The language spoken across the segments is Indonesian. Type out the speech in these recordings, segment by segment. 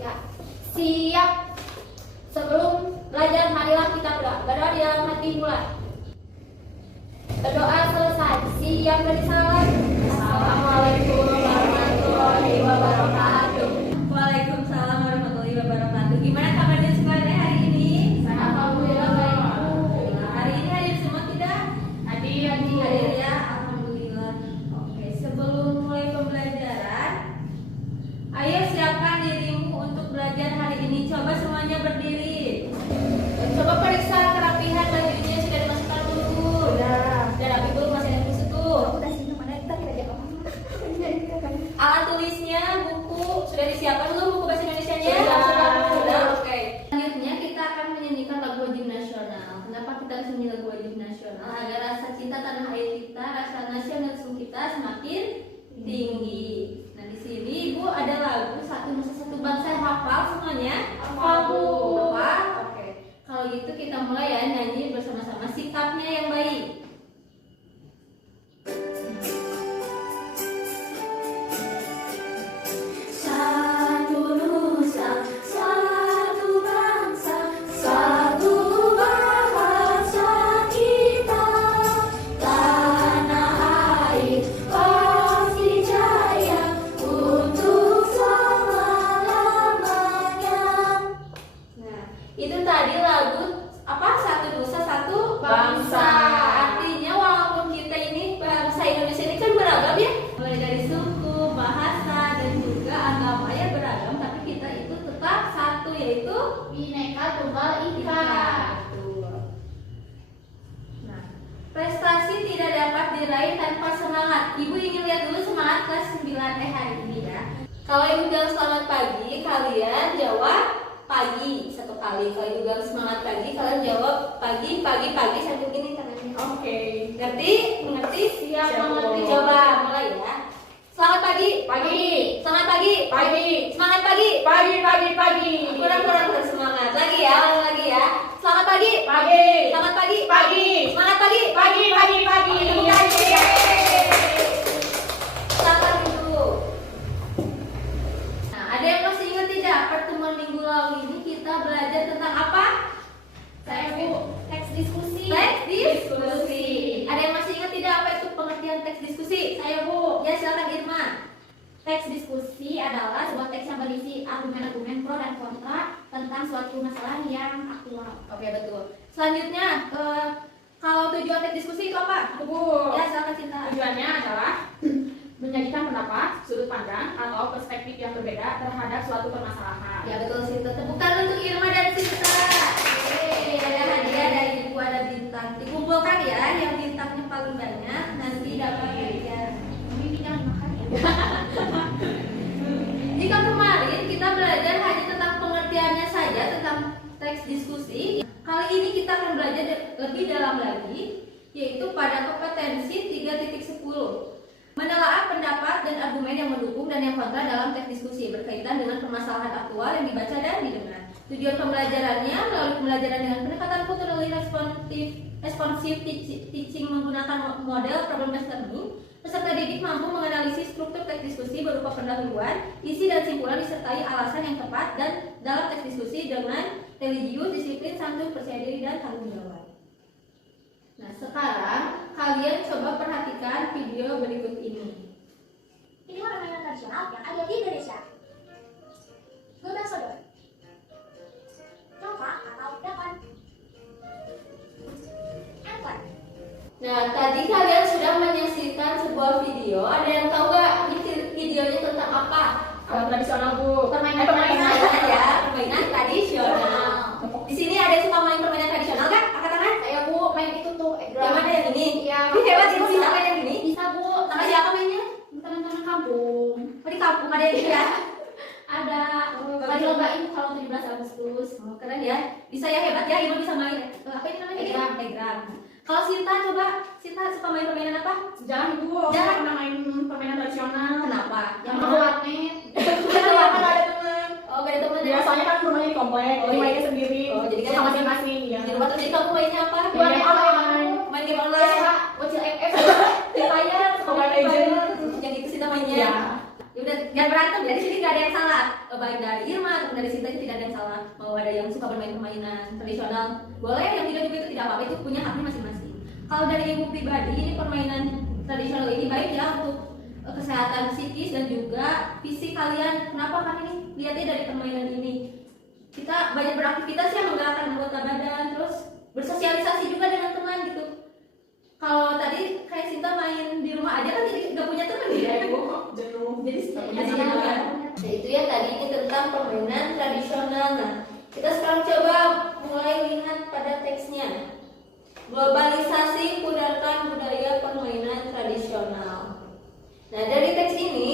Ya. Siap. Sebelum belajar, marilah kita berdoa di dalam hati mulai. Berdoa selesai. Siap beri salam. Assalamualaikum warahmatullahi wabarakatuh. Waalaikumsalam warahmatullahi wabarakatuh. Gimana kabarnya semuanya hari ini? Alhamdulillah baik. Alhamdulillah. Hari ini hadir semua tidak? Hadir. Hadir ya, alhamdulillah. Oke, sebelum mulai pembelajaran, ayo siapkan dirimu untuk belajar hari ini. Coba semuanya berdiri. Coba periksa kerapihan bajunya sudah dimasukkan belum? Sudah rapi belum? Masih ada tisu tuh. Udah sih, mana kita tidak jawab. Alat tulisnya, buku sudah disiapkan belum? Buku bahasa Indonesianya? Sudah. Oke. Selanjutnya kita akan menyanyikan lagu wajib nasional. Kenapa kita harus menyanyi lagu wajib nasional? Agar rasa cinta tanah air kita, rasa nasionalisme kita semakin tinggi. Nah, di sini Ibu ada lagu Satu Nusa Satu Bangsa, hafal semuanya? Hafal, Bu. Hafal? Oke. Kalau gitu kita mulai ya nyanyi bersama-sama, sikapnya yang baik. Satu nusa, satu bangsa, satu bahasa kita. Tanah air pasti jaya untuk selama-lamanya. Nah, itu tadi lagu apa? Satu Nusa Satu Bangsa. Artinya walaupun kita ini bangsa Indonesia ini kan beragam ya, mulai dari suku, bahasa dan juga agama ya beragam, tapi kita itu tetap satu, yaitu Bhinneka Tunggal Ika. Betul. Nah, prestasi tidak dapat diraih tanpa semangat. Ibu ingin lihat dulu semangat kelas 9 hari ini ya. Kalau Ibu bilang selamat pagi, kalian jawab pagi satu kali. Kalau Ibu bilang semangat pagi, kalian jawab pagi, pagi, pagi sambil gini tangannya. Oke. Ngerti? Mengerti? Siap, mengerti. Coba mulai ya. Selamat pagi. Pagi. Selamat pagi. Pagi. Semangat pagi. Pagi. Kurang semangat. Lagi ya, ulang lagi ya. Selamat pagi. Pagi. Selamat pagi. Pagi. Semangat pagi. Pagi. Oke, tepuk tangan. Sabar dulu. Nah, ada yang masih ingat tidak pertemuan minggu lalu ini kita belajar tentang apa? Saya Bu, teks diskusi. Teks diskusi. Ada yang masih ingat tidak apa itu pengertian teks diskusi? Saya Bu. Ya, silakan Irma. Teks diskusi adalah sebuah teks yang berisi argumen-argumen pro dan kontra tentang suatu masalah yang aktual. Oke, betul. Selanjutnya, kalau tujuan teks diskusi itu apa? Bu, Ya, silakan Cinta. tujuannya adalah menyajikan pendapat, sudut pandang, atau perspektif yang berbeda terhadap suatu permasalahan. Ya, betul Cinta. Tepuk tangan untuk Irma dan Cinta. Ada hadiah dari Ibu, ada bintang. Dikumpulkan ya, yang bintangnya paling banyak nanti dapat hadiah. Ini jangan makan ya. Jika kemarin kita belajar hanya tentang pengertiannya saja tentang teks diskusi, kali ini kita akan belajar lebih dalam lagi, yaitu pada kompetensi 3.10. Menelaah pendapat dan argumen yang mendukung dan yang kontra dalam teks diskusi berkaitan dengan permasalahan aktual yang dibaca dan didengar. Tujuan pembelajarannya melalui pembelajaran dengan pendekatan culturally responsive teaching menggunakan model problem based learning. Peserta didik mampu menganalisis struktur teks diskusi berupa pendahuluan, isi dan simpulan disertai alasan yang tepat dan dalam teks diskusi dengan religius, disiplin, santun, percaya diri dan tanggung jawab. Nah, sekarang kalian coba perhatikan video berikut ini. Ini permainan tradisional yang ada di Indonesia. Gobang sodor, congklak atau dapan, angkor. Nah, tadi kalian sudah menyaksikan sebuah video. Ada yang tahu nggak ini videonya tentang apa? Tradisional Bu. Permainan ya, permainan tradisional. Di sini ada yang suka main permainan tradisional kan? Angkat tangan. Saya Bu, main itu tuh. Yang mana yang ini? Iya. Ini hebat ya, bisa main yang ini? Bisa Bu. Sama siapa mainnya? Teman-teman kampung. Oh, di kampung ada yang ini ya? Ada. bagus. Lagi lombain kalau 17 Agustus. Oh, keren ya. Bisa ya, hebat ya, Ibu bisa main. Apa ini namanya? Egrang. Egrang. Kalau Sinta coba, Sinta suka main permainan apa? Jangan Bu, Jangan. pernah main permainan tradisional. Kenapa? Yang mau warnet. Kenapa? Kan ada teman. Oh, gak ada teman. Biasanya kan rumahnya di komplek, Oh, jadi iya. mainnya sendiri. Oh, jadi kan sama masing-masing ya. Di rumah terus jadi kamu mainnya apa? Main game online. Main game Saya online. suka Wocil FF. Free Fire, Mobile Legends. yang itu Sinta mainnya. Iya. Ya udah, jangan berantem ya, di sini nggak ada yang salah. Baik dari Irma ataupun dari Sinta itu tidak ada yang salah. Mau ada yang suka bermain permainan tradisional boleh, yang tidak juga itu tidak apa-apa, itu punya haknya masing-masing. Kalau dari ibu pribadi, ini permainan tradisional ini baik ya untuk kesehatan psikis dan juga fisik kalian. Kenapa kan ini lihatnya dari permainan ini kita banyak beraktivitas yang menggerakkan anggota badan, terus bersosialisasi juga dengan teman gitu. Kalau tadi kayak Sinta main di rumah aja kan jadi nggak punya teman ya ibu, jadi nah, itu ya tadi ini tentang permainan tradisional. Nah, kita sekarang coba mulai lihat pada teksnya. Globalisasi kudarkan budaya permainan tradisional. Nah, dari teks ini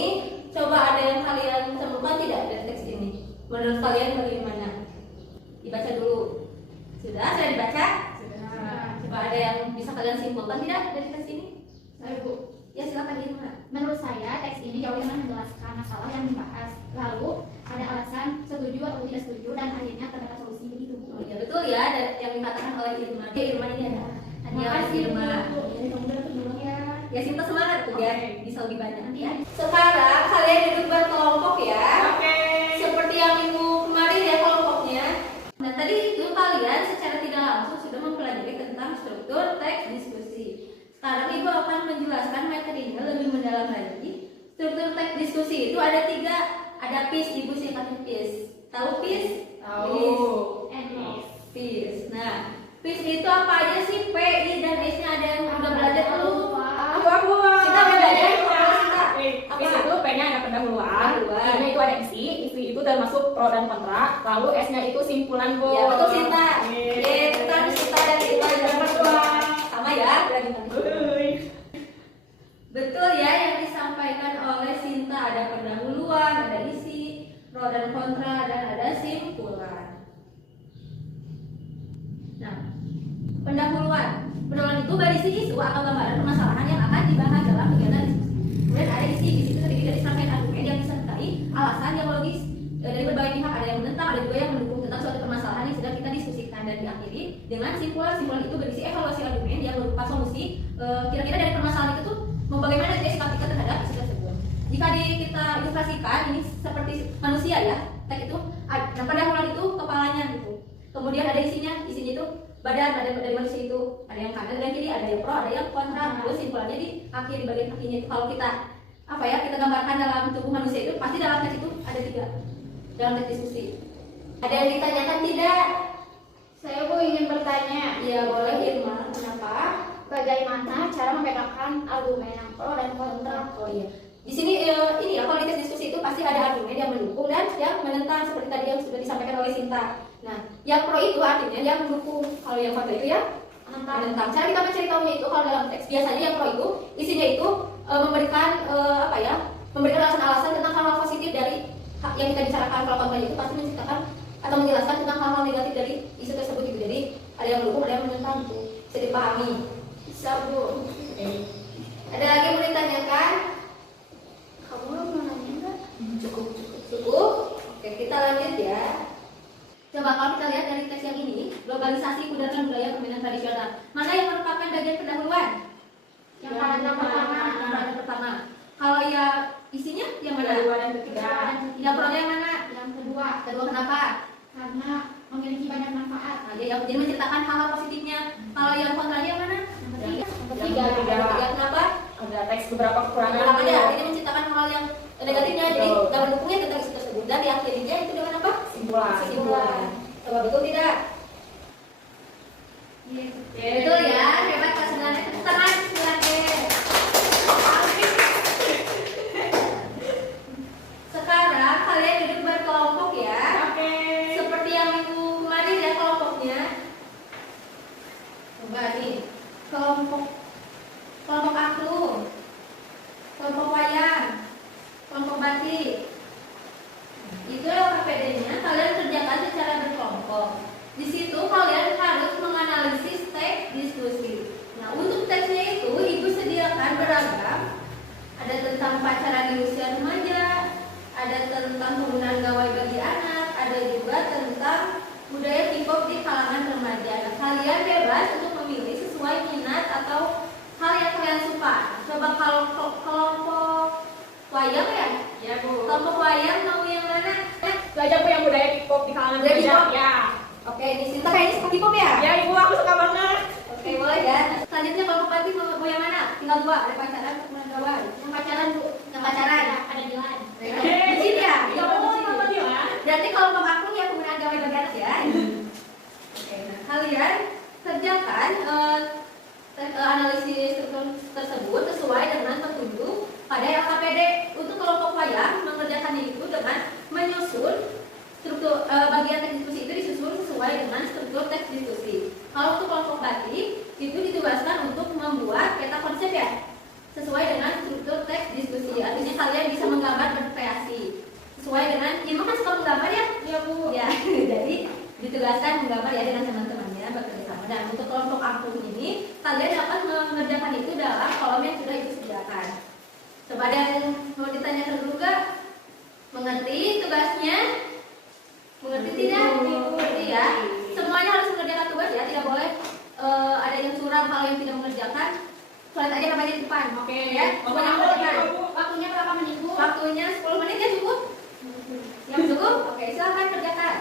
coba ada yang kalian temukan tidak dari teks ini? Menurut kalian bagaimana? Dibaca dulu. Sudah dibaca? Coba ada yang bisa kalian simpulkan tidak dari teks ini? Saya Bu. Ya silakan Irma. Menurut saya teks ini jauh dengan menjelaskan masalah yang dibahas, lalu ada alasan setuju atau tidak setuju dan akhirnya terdapat solusi begitu Bu. Oh, ya betul ya, yang dikatakan oleh Irma. Irma ini ada. Terima kasih Irma. Bu. Jadi kamu udah dulu ya. Ya Sinta semangat tuh ya, bisa lebih banyak. Nanti ya. Sekarang kalian duduk berkelompok ya. Oke. Seperti yang minggu kemarin ya kelompoknya. Nah tadi itu kalian secara tidak langsung sudah mempelajari tentang struktur teks diskusi. Sekarang ibu akan menjelaskan materinya lebih mendalam lagi. Struktur teks diskusi itu ada 3. Ada PIS, ibu singkatnya PIS. Tahu PIS? Tahu. PIS. Nah PIS itu apa aja sih? P, I, dan S-nya ada yang udah belajar belum? Aku. Kita udah belajar kalau kita. Apa itu P-nya ada pendahuluan, I-nya itu ada isi itu termasuk pro dan kontra, lalu S-nya itu simpulan Bu. Ya betul Sinta. Oke. Kita harus Sinta dan Irma jangan berdua. Sama ya, berarti. Betul ya yang disampaikan oleh Sinta, ada pendahuluan, ada isi, pro dan kontra, dan ada simpulan. Nah, pendahuluan itu berisi isu atau gambaran permasalahan yang akan dibahas dalam kegiatan diskusi. Kemudian ada isi itu terdiri dari serangkaian argumen yang disertai alasan yang logis dari berbagai pihak, ada yang menentang, ada juga yang mendukung tentang suatu permasalahan yang sedang kita diskusikan, dan diakhiri dengan simpulan. Simpulan itu berisi evaluasi argumen yang berupa solusi kira-kira dari permasalahan itu tuh mau bagaimana sikap kita terhadap isu tersebut. Jika kita ilustrasikan ini seperti manusia ya, teks itu nah pendahuluan itu kepalanya gitu. Kemudian ada isinya itu badan dari manusia itu, ada yang kanan dan kiri, ada yang pro, ada yang kontra. Terus simpulannya di akhir, di bagian akhirnya itu kalau kita kita gambarkan dalam tubuh manusia itu pasti dalam teks itu ada 3 dalam teks diskusi. Ada yang ditanyakan tidak? Saya Bu ingin bertanya, Iya boleh Irma. Kenapa? bagaimana cara membedakan argumen yang pro dan kontra? Oh iya. Di sini ini ya, kalau di tes diskusi itu pasti ada argumen yang mendukung dan yang menentang seperti tadi yang sudah disampaikan oleh Sinta. Nah, yang pro itu artinya yang mendukung, kalau yang kontra itu ya menentang. Cara kita mencari tahunya itu kalau dalam teks biasanya yang pro itu isinya itu memberikan memberikan alasan-alasan tentang hal-hal positif dari yang kita bicarakan. Kalau kontra itu pasti menceritakan atau menjelaskan tentang hal-hal negatif dari isu tersebut itu. Jadi ada yang mendukung, ada yang menentang itu. Bisa dipahami. Bisa Bu. Ada lagi yang mau ditanyakan? Kamu mau nanya nggak? Cukup. Oke, kita lanjut ya. Coba kalau kita lihat dari teks yang ini, globalisasi kudarkan budaya permainan tradisional. Mana yang merupakan bagian pendahuluan? Yang pertama. Kalau ya isinya yang mana? Kedua dan ketiga. Yang pro yang mana? Yang kedua, Kenapa? karena memiliki banyak manfaat. Nah, jadi menceritakan hal-hal positifnya. Kalau yang kontranya yang mana? Yang Ketiga. Kenapa? Ada teks beberapa kekurangan. Kenapa ya? Jadi menceritakan hal yang negatifnya, jadi Betul. gak mendukungnya tentang isu tersebut. Dan diakhirinya itu dengan apa? Simpulan. Coba betul tidak? Betul ya, hebat Kak Senane. Tepuk tangan Senane. Sekarang kalian duduk berkelompok ya. Oke. Seperti yang minggu kemarin ya kelompoknya. Coba nih, kelompok angklung, kelompok wayang, kelompok batik. Itu KPD-nya kalian kerjakan secara berkelompok. Di situ kalian harus menganalisis teks diskusi. Nah, untuk teksnya itu ibu sediakan beragam. Ada tentang pacaran di usia remaja, ada tentang penggunaan gawai bagi anak, ada juga tentang budaya K-pop di kalangan remaja. Nah, kalian bebas untuk memilih sesuai minat atau hal yang kalian suka. Coba kalau kelompok wayang ya, Ya Bu. Kelompok wayang mau yang mana? Belajar Bu yang budaya K-pop di kalangan Budaya remaja. K-pop? Ya. Oke, di Sinta kayaknya suka K-pop ya? Ya Ibu, aku suka banget. Oke, boleh ya. Selanjutnya kelompok Pati mau yang mana? Tinggal 2, ada pacaran atau kawan? Yang pacaran Bu. Yang pacaran. Ada Dilan. Di sini ya? Iya, Oh, di sini. sama dia. Berarti kelompok aku ya penggunaan gawai bagi atas ya. Oke, nah kalian kerjakan analisis struktur tersebut sesuai dengan petunjuk pada LKPD. Untuk kelompok wayang mengerjakannya itu dengan menyusun struktur bagian teks diskusi itu disusun sesuai dengan struktur teks diskusi. Kalau untuk kelompok batik itu ditugaskan untuk membuat peta konsep ya, sesuai dengan struktur teks diskusi. Artinya kalian bisa menggambar berkreasi sesuai dengan, Ima kan suka menggambar ya? Iya Bu. Ya, jadi ditugaskan menggambar ya dengan teman-temannya bekerja sama. Dan untuk kelompok angklung ini kalian dapat mengerjakan itu dalam kolom yang sudah Ibu sediakan. Coba ada yang mau ditanyakan dulu nggak? Mengerti tugasnya? Mengerti tidak? Mengerti ya? Semuanya harus mengerjakan tugas ya, tidak boleh ada yang curang kalau yang tidak mengerjakan. Tulis aja namanya di depan. Oke. Ya. Semuanya mengerjakan. Waktunya berapa menit Bu? Waktunya 10 menit ya cukup? Yang cukup? Oke, silakan kerjakan.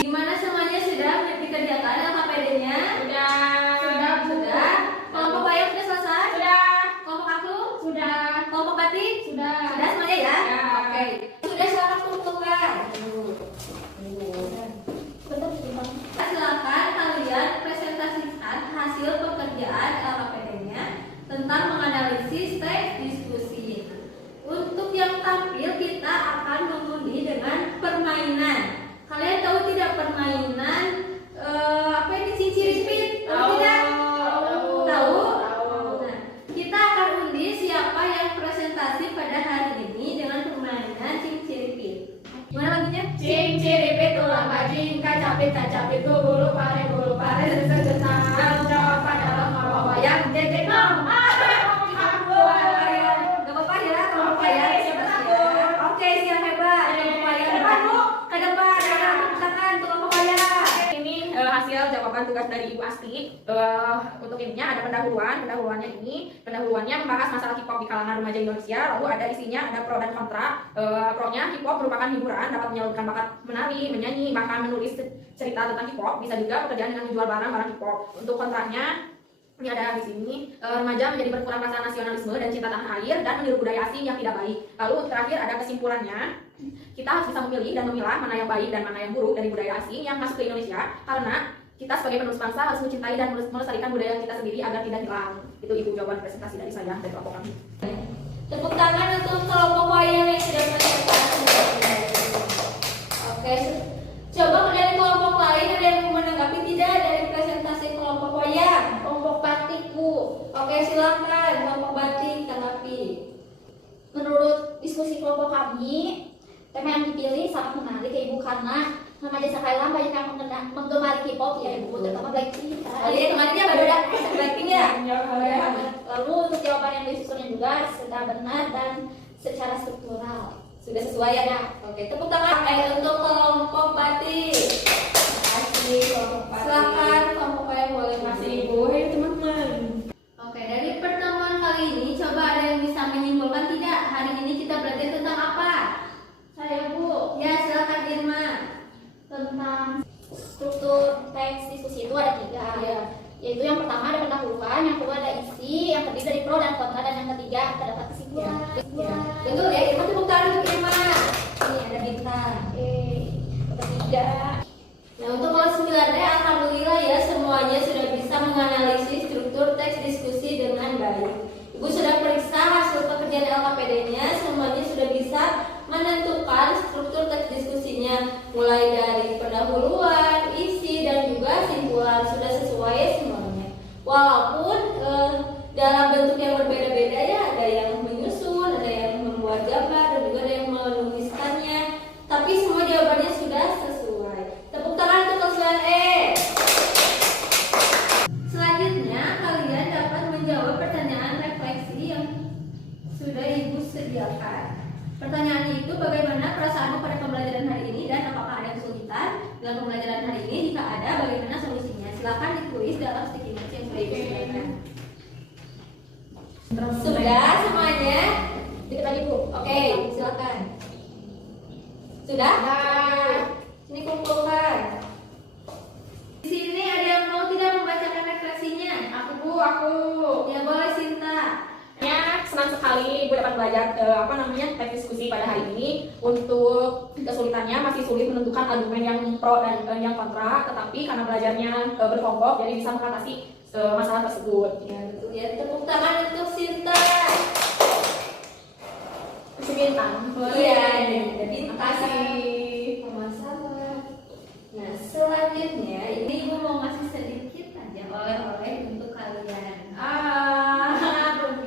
Gimana semuanya sudah dikerjakan LKPD-nya? Sudah. Kelompok wayang sudah selesai? Sudah. Kelompok aku? Sudah. Kelompok batik? Sudah. Sudah semuanya ya? Ya. Oke. Sudah silakan kumpulkan. Betul Bang. Silakan kalian presentasikan hasil pekerjaan LKPD-nya tentang menganalisis teks diskusi. Untuk yang tampil kita akan mengundi dengan permainan. Kalian tahu tidak permainan apa ini cincin-cincin? Tahu tidak? Tahu? Nah, kita akan undi siapa yang presentasi pada hari ini dengan permainan cincin-cincin. Gimana lagunya? Cing ciripit ulang bajing kacapit gulu pare sesegenang jawab pada lemah wayang jejet nom. Gak apa-apa ya, kelompok wayang siapa ya? Oke, siap hebat. Kelompok wayang depan Bu, ke depan, tepuk tangan untuk kelompok wayang. Ini hasil jawaban tugas dari Ibu Asti. Untuk ininya ada pendahuluannya membahas masalah K-pop di kalangan remaja Indonesia. Lalu ada isinya, ada pro dan kontra. Pro-nya, K-pop merupakan hiburan, dapat menyalurkan bakat menari, menyanyi, bahkan menulis cerita tentang K-pop. Bisa juga pekerjaan dengan menjual barang-barang K-pop. Untuk kontranya, ini ada di sini, remaja menjadi berkurang rasa nasionalisme dan cinta tanah air dan meniru budaya asing yang tidak baik. Lalu untuk terakhir ada kesimpulannya, kita harus bisa memilih dan memilah mana yang baik dan mana yang buruk dari budaya asing yang masuk ke Indonesia, karena kita sebagai penerus bangsa harus mencintai dan melestarikan budaya kita sendiri agar tidak hilang. Itu Ibu jawaban presentasi dari saya dari kelompok kami. Tepuk tangan untuk kelompok wayang yang sudah presentasi. Oke, coba dari kelompok lain ada yang mau menanggapi tidak dari presentasi kelompok wayang? Kelompok batik Bu. Oke, silakan kelompok batik tanggapi. Menurut diskusi kelompok kami, tema yang dipilih sangat menarik ya Ibu, karena remaja sekarang banyak yang menggemari K-pop ya Ibu, terutama Blackpink. Oh iya, kemarinnya baru ada Blackpink ya? Lalu untuk jawaban yang disusunnya juga sudah benar dan secara struktural. Sudah sesuai ya? Oke, tepuk tangan untuk kelompok batik. Terima kasih kelompok batik. Silakan kelompok wayang boleh Masih masuk. Ibu, hai teman-teman. Oke, dari pertemuan kali ini coba ada yang bisa menyimpulkan tidak hari ini kita belajar tentang apa? Saya Bu, Ya, silakan Irma. tentang struktur teks diskusi itu ada 3 Ya. yaitu yang pertama ada pendahuluan, yang kedua ada isi, yang ketiga dari pro dan kontra, dan yang ketiga terdapat kesimpulan. Betul ya, Irma tepuk tangan untuk Irma. Ini ada bintang. Ketiga, Nah, untuk kelas 9 alhamdulillah ya semuanya sudah bisa menganalisis struktur teks diskusi dengan baik. Ibu sudah periksa hasil pekerjaan LKPD-nya, semuanya sudah bisa menentukan struktur teks diskusinya mulai dari pendahuluan, isi dan juga simpulan sudah sesuai semuanya. Walaupun dalam bentuk yang berbeda-beda ya, ada yang menyusun, ada yang membuat gambar dan juga ada yang menuliskannya. Tapi semua jawabannya sudah sesuai. Tepuk tangan untuk kelas 9E. Selanjutnya kalian dapat menjawab pertanyaan refleksi yang sudah Ibu sediakan. Pertanyaannya itu bagaimana proses Silakan ditulis dalam sticky notes yang sudah Ibu sediakan. Sudah semuanya? Dikit lagi Bu. Oke, silakan. Sudah? Ini kumpulkan. Di sini ada yang mau tidak membacakan refleksinya? Aku Ya boleh Sinta. ya senang sekali Ibu dapat belajar teks diskusi pada hari ini. Untuk kesulitannya masih sulit menentukan argumen yang pro dan yang kontra, tetapi karena belajarnya berkelompok jadi bisa mengatasi masalah tersebut. Ya betul ya. Tepuk tangan untuk Sinta. Kasih bintang. Iya, jadi Terima kasih. Sama-sama. Nah, selanjutnya ini Ibu mau ngasih sedikit aja oleh-oleh untuk kalian.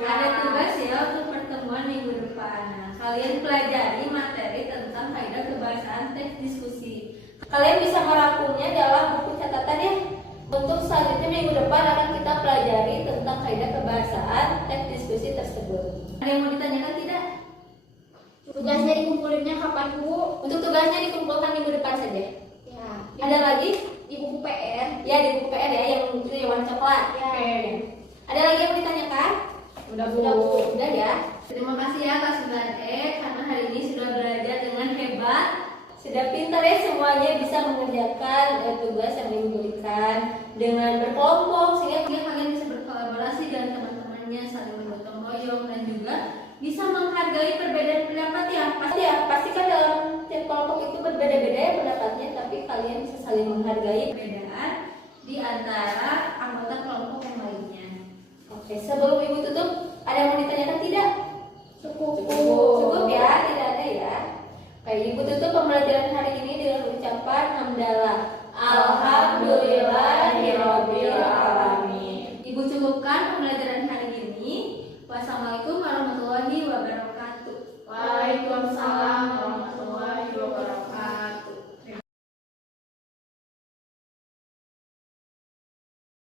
Ada tugas ya untuk pertemuan minggu depan. Nah, kalian pelajari materi tentang kaidah kebahasaan teks diskusi. Kalian bisa merangkumnya dalam buku catatan ya. Untuk selanjutnya minggu depan akan kita pelajari tentang kaidah kebahasaan teks diskusi tersebut. Ada yang mau ditanyakan tidak? Tugasnya dikumpulinnya kapan Bu? Untuk tugasnya dikumpulkan minggu depan saja. Ya. Ada lagi? Di buku PR. Ya di buku PR ya yang itu yang warna coklat. Ya. Oke. Ada lagi yang mau ditanyakan? Udah Bu. Sudah Bu, udah ya. Terima kasih ya kelas 9E karena hari ini sudah belajar dengan hebat. Sudah pintar ya semuanya bisa mengerjakan tugas yang diberikan dengan berkelompok sehingga kalian bisa berkolaborasi dengan teman-temannya, saling bergotong royong dan juga bisa menghargai perbedaan pendapat ya. Pasti kan dalam tiap kelompok itu berbeda-beda ya pendapatnya, tapi kalian bisa saling menghargai perbedaan di antara anggota kelompok yang lainnya. Oke, sebelum Ibu tutup, ada yang mau ditanyakan tidak? Cukup ya, tidak ada ya. Oke, Ibu tutup pembelajaran hari ini dengan ucapan hamdalah.